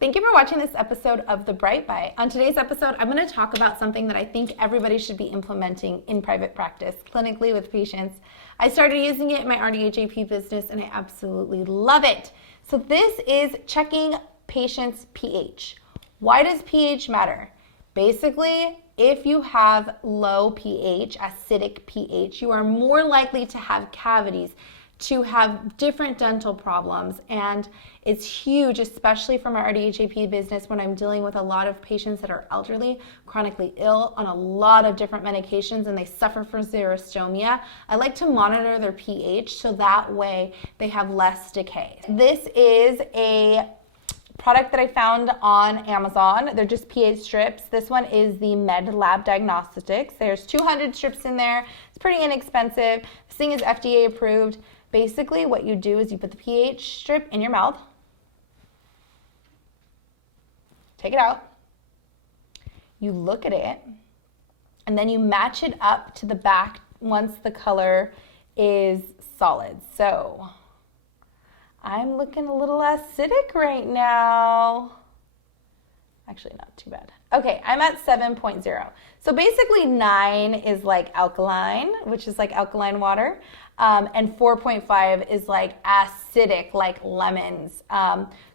Thank you for watching this episode of The Bright Bite. On today's episode, I'm going to talk about something that I think everybody should be implementing in private practice, clinically with patients. I started using it in my RDHAP business and I absolutely love it. So this is checking patients' pH. Why does pH matter? Basically, if you have low pH, acidic pH, you are more likely to have cavities, to have different dental problems, and it's huge, especially for my RDHAP business when I'm dealing with a lot of patients that are elderly, chronically ill, on a lot of different medications, and they suffer from xerostomia. I like to monitor their pH so that way they have less decay. This is a product that I found on Amazon. They're just pH strips. This one is the Med Lab Diagnostics. There's 200 strips in there. It's pretty inexpensive. This thing is FDA approved. Basically, what you do is you put the pH strip in your mouth, take it out, you look at it, and then you match it up to the back once the color is solid. So I'm looking a little acidic right now. Actually, not too bad. Okay, I'm at 7.0. So basically 9 is like alkaline, which is like alkaline water, and 4.5 is like acidic, like lemons.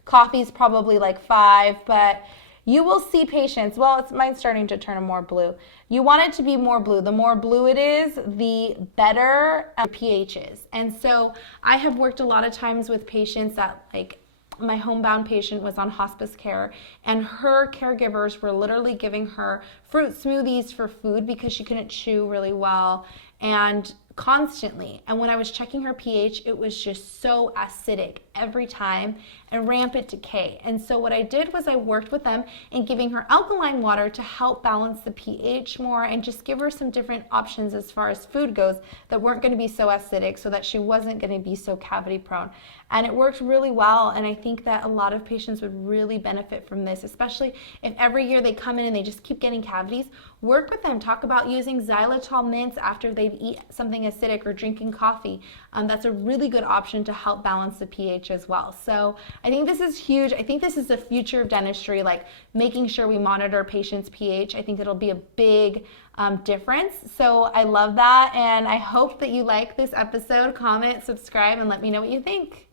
Coffee's probably like 5, but you will see patients, well, mine's starting to turn more blue. You want it to be more blue. The more blue it is, the better pH is. And so I have worked a lot of times with patients that, like, my homebound patient was on hospice care, and her caregivers were literally giving her fruit smoothies for food because she couldn't chew really well, and constantly. And when I was checking her pH, it was just so acidic every time and rampant decay. And so what I did was I worked with them in giving her alkaline water to help balance the pH more and just give her some different options as far as food goes that weren't going to be so acidic so that she wasn't going to be so cavity prone. And it worked really well, and I think that a lot of patients would really benefit from this, especially if every year they come in and they just keep getting cavities. Work with them. Talk about using xylitol mints after they've eaten something acidic or drinking coffee. That's a really good option to help balance the pH as well. So I think this is huge. I think this is the future of dentistry, like making sure we monitor patients' pH. I think it'll be a big difference. So I love that, and I hope that you like this episode. Comment, subscribe, and let me know what you think.